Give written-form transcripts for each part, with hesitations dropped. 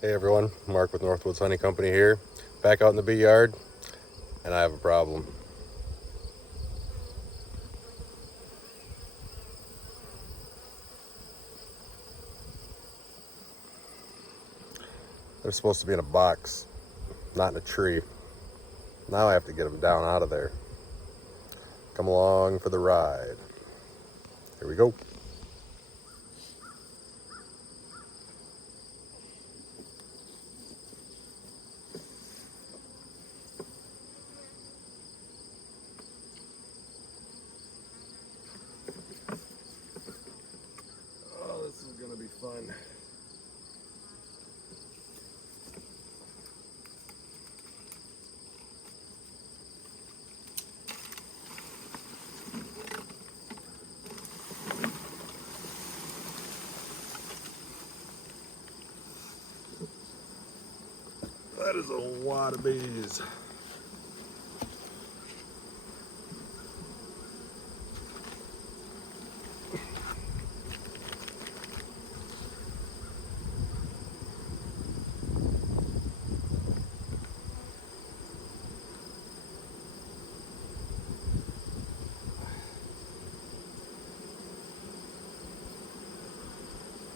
Hey everyone, Mark with Northwoods Honey Company here, back out in the bee yard, and I have a problem. They're supposed to be in a box, not in a tree. Now I have to get them down out of there. Come along for the ride. Here we go. Oh, this is gonna be fun. That is a lot of bees.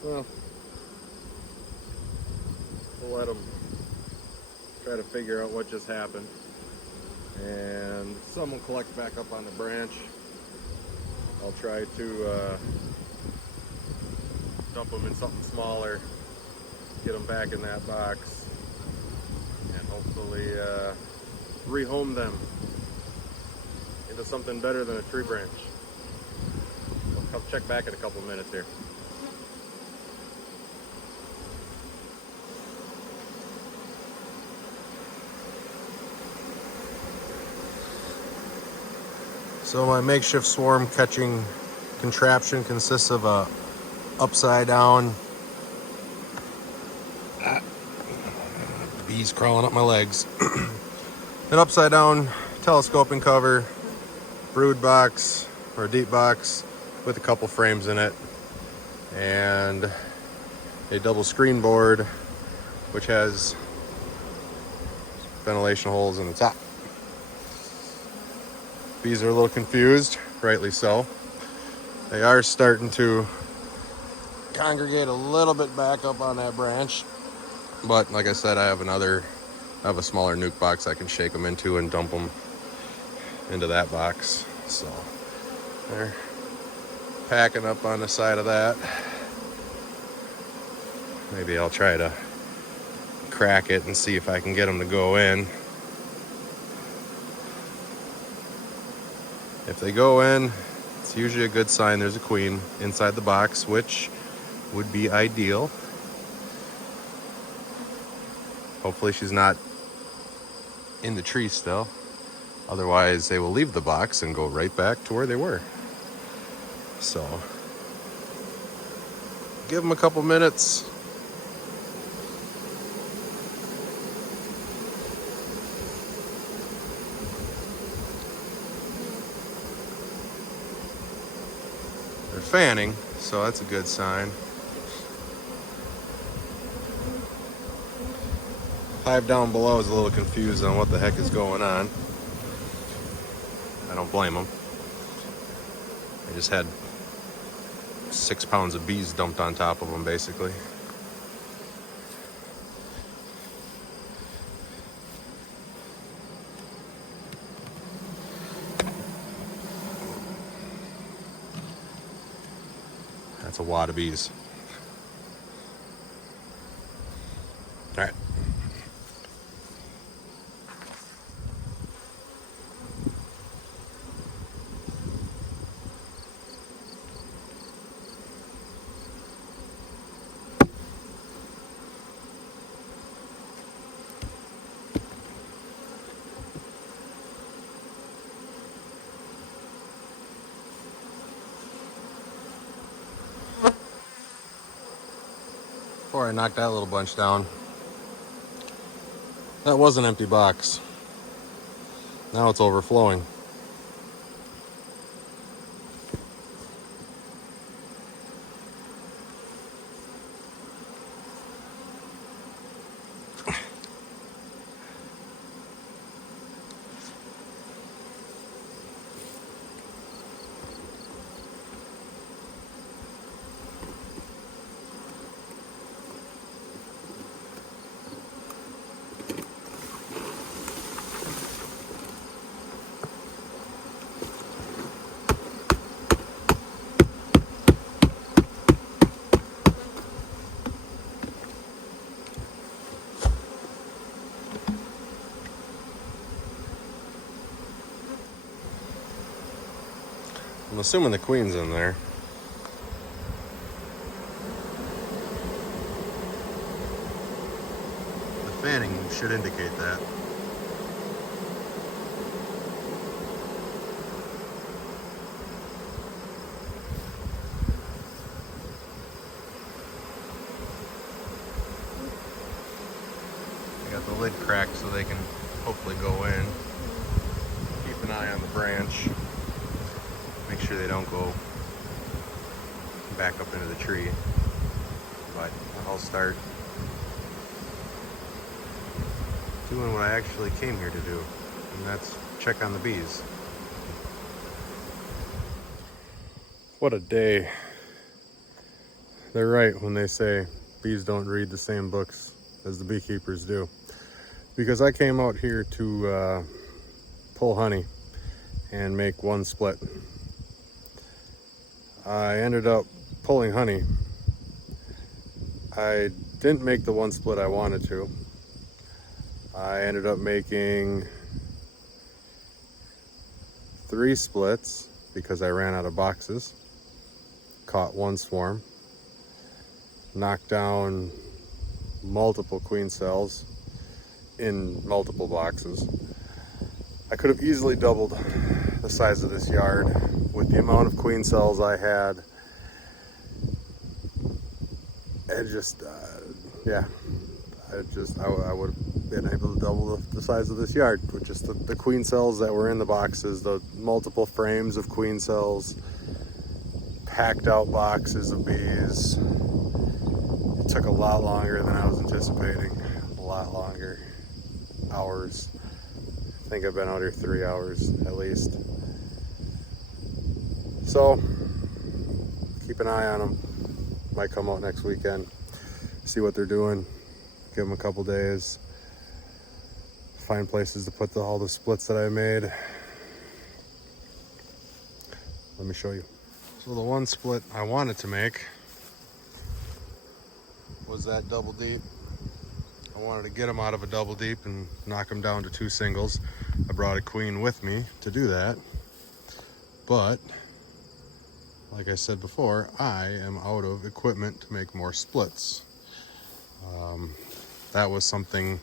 Well, we'll let them try to figure out what just happened. And some will collect back up on the branch. I'll try to dump them in something smaller, get them back in that box, and hopefully rehome them into something better than a tree branch. I'll come check back in a couple minutes here. So my makeshift swarm catching contraption consists of a upside down, bees crawling up my legs, an upside down telescoping cover, brood box or deep box with a couple frames in it, and a double screen board which has ventilation holes in the top. Bees are a little confused, rightly so. They are starting to congregate a little bit back up on that branch, but like I said, I have a smaller nuke box I can shake them into and dump them into that box. So they're packing up on the side of that. Maybe I'll try to crack it and see if I can get them to go in. If they go in, it's usually a good sign there's a queen inside the box, which would be ideal. Hopefully she's not in the tree still. Otherwise, they will leave the box and go right back to where they were. So, give them a couple minutes. They're fanning, so that's a good sign. Hive down below is a little confused on what the heck is going on. I don't blame them. They just had 6 pounds of bees dumped on top of them, basically. That's a wad of bees. All right. Before I knock that little bunch down, that was an empty box. Now it's overflowing. assuming the queen's in there. The fanning should indicate that. I got the lid cracked so they can hopefully go in. Keep an eye on the branch. Make sure they don't go back up into the tree. But I'll start doing what I actually came here to do, and that's check on the bees. What a day. They're right when they say bees don't read the same books as the beekeepers do. Because I came out here to pull honey and make one split. I ended up pulling honey. I didn't make the one split I wanted to. I ended up making 3 splits because I ran out of boxes. Caught 1 swarm. Knocked down multiple queen cells in multiple boxes. I could have easily doubled the size of this yard with the amount of queen cells I had. It just, yeah, I would have been able to double the size of this yard with just the queen cells that were in the boxes, the multiple frames of queen cells, packed out boxes of bees. It took a lot longer than I was anticipating, a lot longer. Hours. I think I've been out here 3 hours at least. So keep an eye on them. Might come out next weekend, see what they're doing, give them a couple days, find places to put all the splits that I made. Let me show you. So the one split I wanted to make was that double deep. I wanted to get them out of a double deep and knock them down to 2 singles. I brought a queen with me to do that. But, like I said before, I am out of equipment to make more splits. That was something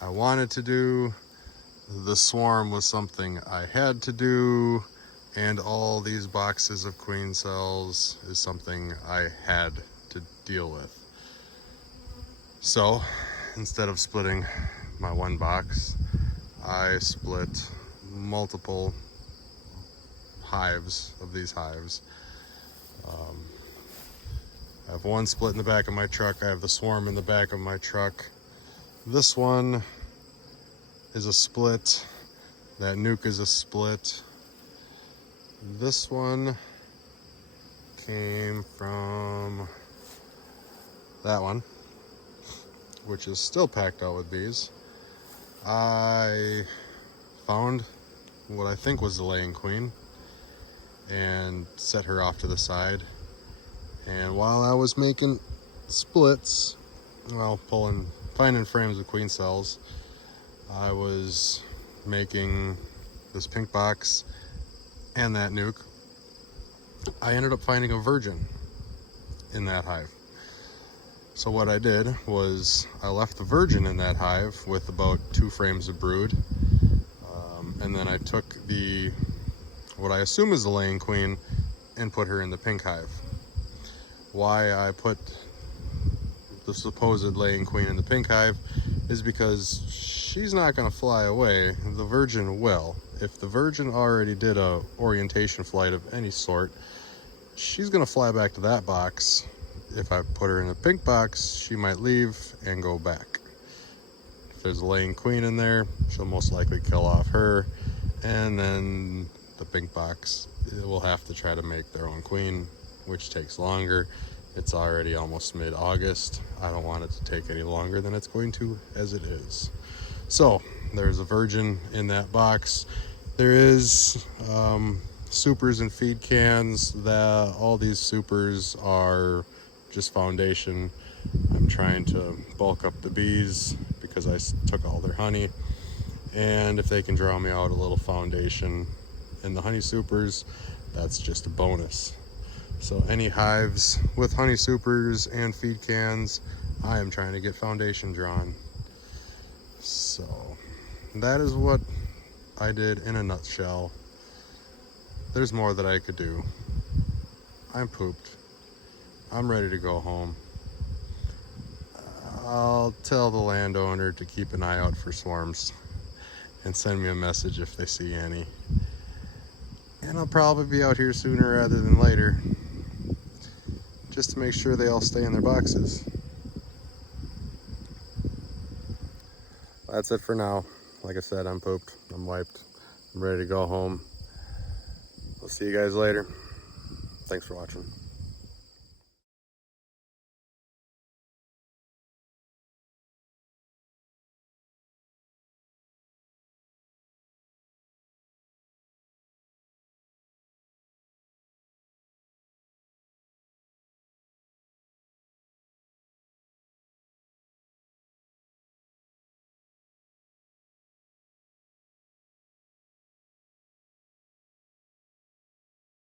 I wanted to do. The swarm was something I had to do. And all these boxes of queen cells is something I had to deal with. So, instead of splitting my 1 box, I split multiple hives of these hives. I have 1 split in the back of my truck. I have the swarm in the back of my truck. This one is a split. That nuke is a split. This one came from that one, which is still packed out with bees. I found what I think was the laying queen and set her off to the side. And while I was making splits, well, finding frames of queen cells, I was making this pink box and that nuke. I ended up finding a virgin in that hive. So what I did was I left the virgin in that hive with about 2 frames of brood, and then I took what I assume is the laying queen and put her in the pink hive. Why I put the supposed laying queen in the pink hive is because she's not going to fly away. The virgin will. If the virgin already did a orientation flight of any sort, she's going to fly back to that box. If I put her in the pink box, she might leave and go back. If there's a laying queen in there, she'll most likely kill off her, and then the pink box will have to try to make their own queen, which takes longer. It's already almost mid-August. I don't want it to take any longer than it's going to as it is. So there's a virgin in that box. There is supers and feed cans. All these supers are just foundation. I'm trying to bulk up the bees because I took all their honey, and if they can draw me out a little foundation in the honey supers, that's just a bonus. So any hives with honey supers and feed cans, I am trying to get foundation drawn. So that is what I did in a nutshell. There's more that I could do. I'm pooped. I'm ready to go home. I'll tell the landowner to keep an eye out for swarms and send me a message if they see any. And I'll probably be out here sooner rather than later, just to make sure they all stay in their boxes. That's it for now. Like I said, I'm pooped, I'm wiped, I'm ready to go home. I'll see you guys later. Thanks for watching.